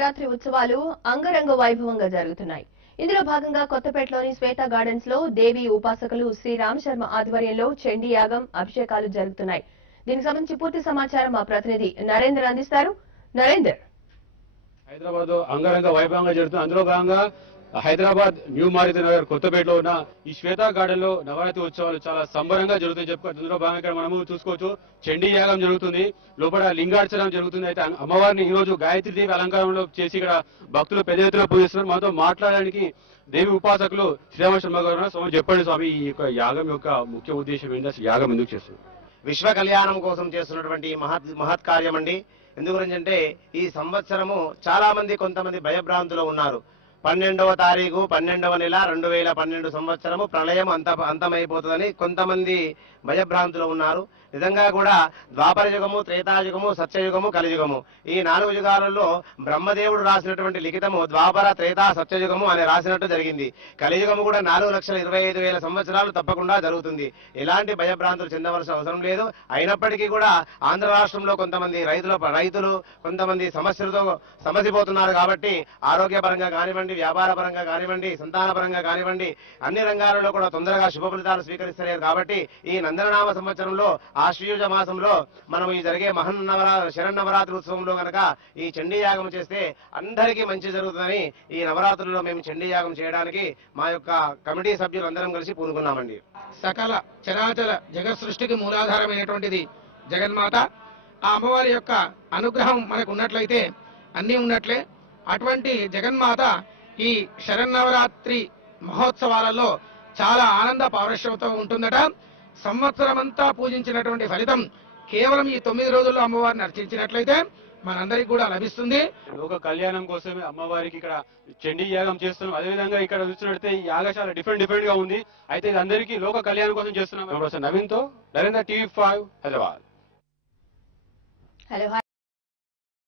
నవరాత్రి ఉత్సవాలు అంగరంగ వైభవంగా జరుగుతున్నాయి. ఇందులో భాగంగా కొత్తపేటలోని శ్వేత గార్డెన్స్ లో దేవి ఉపాసకులు శ్రీ రామ్ శర్మ ఆధ్వర్యంలో చండీ యాగం, అభిషేకాలు జరుగుతున్నాయి. దీనికి సంబంధించి పూర్తి సమాచారం మా ప్రతినిధి నరేందర్ అందిస్తారు. నరేందర్, హైదరాబాద్ అంగరంగ వైభవంగా జరుగుతుంది. అందులో భాగంగా హైదరాబాద్ న్యూ మారుతి నగర్ కొత్తపేటలో ఉన్న ఈ శ్వేత గార్డెన్ లో నవరాత్రి ఉత్సవాలు చాలా సంబరంగా జరుగుతాయి చెప్పుకోవచ్చు. అందులో భాగంగా ఇక్కడ మనము చూసుకోవచ్చు చండీ యాగం జరుగుతుంది, లోపల లింగార్చన జరుగుతుంది. అయితే అమ్మవారిని ఈ రోజు గాయత్రీదేవి అలంకారంలో చేసి ఇక్కడ భక్తులు పెద్ద ఎత్తున పూజిస్తున్నారు. మనతో మాట్లాడడానికి దేవి ఉపాసకులు శ్రీరామ శర్మ గారు. స్వామి చెప్పండి స్వామి, ఈ యొక్క యాగం యొక్క ముఖ్య ఉద్దేశం ఏంటి, అసలు యాగం ఎందుకు చేస్తున్నారు? విశ్వ కళ్యాణం కోసం చేస్తున్నటువంటి మహత్ కార్యం అండి. ఎందుకు గురించి ఈ సంవత్సరము చాలా మంది కొంతమంది భయభ్రాంతులు ఉన్నారు. 12వ తారీఖు 12వ నెల 2012 సంవత్సరము ప్రళయం అంతమైపోతుందని కొంతమంది భయభ్రాంతులు ఉన్నారు. నిజంగా కూడా ద్వాపర యుగము, త్రేతాయుగము, సత్యయుగము, కలియుగము ఈ 4 యుగాలలో బ్రహ్మదేవుడు రాసినటువంటి లిఖితము ద్వాపర, త్రేతా, సత్యయుగము అని రాసినట్టు జరిగింది. కలియుగము కూడా 4,25,000 సంవత్సరాలు తప్పకుండా జరుగుతుంది. ఎలాంటి భయభ్రాంతులు చెందవలసిన అవసరం లేదు. అయినప్పటికీ కూడా ఆంధ్ర రాష్ట్రంలో కొంతమంది రైతులు కొంతమంది సమస్యలతో సమసిపోతున్నారు. కాబట్టి ఆరోగ్యపరంగా కానివ్వండి, వ్యాపార పరంగా కానివ్వండి, సంతాన పరంగా కానివ్వండి, అన్ని రంగాలలో కూడా తొందరగా శుభ ఫలితాలు స్వీకరిస్తలేరు. కాబట్టి ఈ నందననామ సంవత్సరంలో ఆశ్వయుజ మాసంలో మనం ఈ జరిగే శరన్నవరాత్రి ఉత్సవంలో కనుక ఈ చండీ యాగం చేస్తే అందరికీ మంచి జరుగుతుందని ఈ నవరాత్రుల్లో మేము చండీ యాగం చేయడానికి మా యొక్క కమిటీ సభ్యులందరం కలిసి పూనుకున్నామండి. సకల చరాచర జగత్ సృష్టికి మూలాధారమైనటువంటిది జగన్మాత. ఆ అమ్మవారి యొక్క అనుగ్రహం మనకు ఉన్నట్లయితే అన్నీ ఉన్నట్లే. అటువంటి జగన్మాత ఈ శరన్నవరాత్రి మహోత్సవాలలో చాలా ఆనంద పౌరుషంతో ఉంటుందట. సంవత్సరమంతా పూజించినటువంటి ఫలితం కేవలం ఈ 9 రోజుల్లో అమ్మవారిని అర్చించినట్లయితే మనందరికి కూడా లభిస్తుంది. లోక కళ్యాణం కోసమే అమ్మవారికి ఇక్కడ చండీ యాగం చేస్తున్నాం. అదేవిధంగా ఇక్కడ చూసినట్లయితే ఈ యాగశాల డిఫరెంట్ గా ఉంది. అయితే ఇది అందరికీ లోక కళ్యాణం కోసం చేస్తున్నాం. నవీన్ తో నరేంద్ర, TV5 హైదరాబాద్. హలో.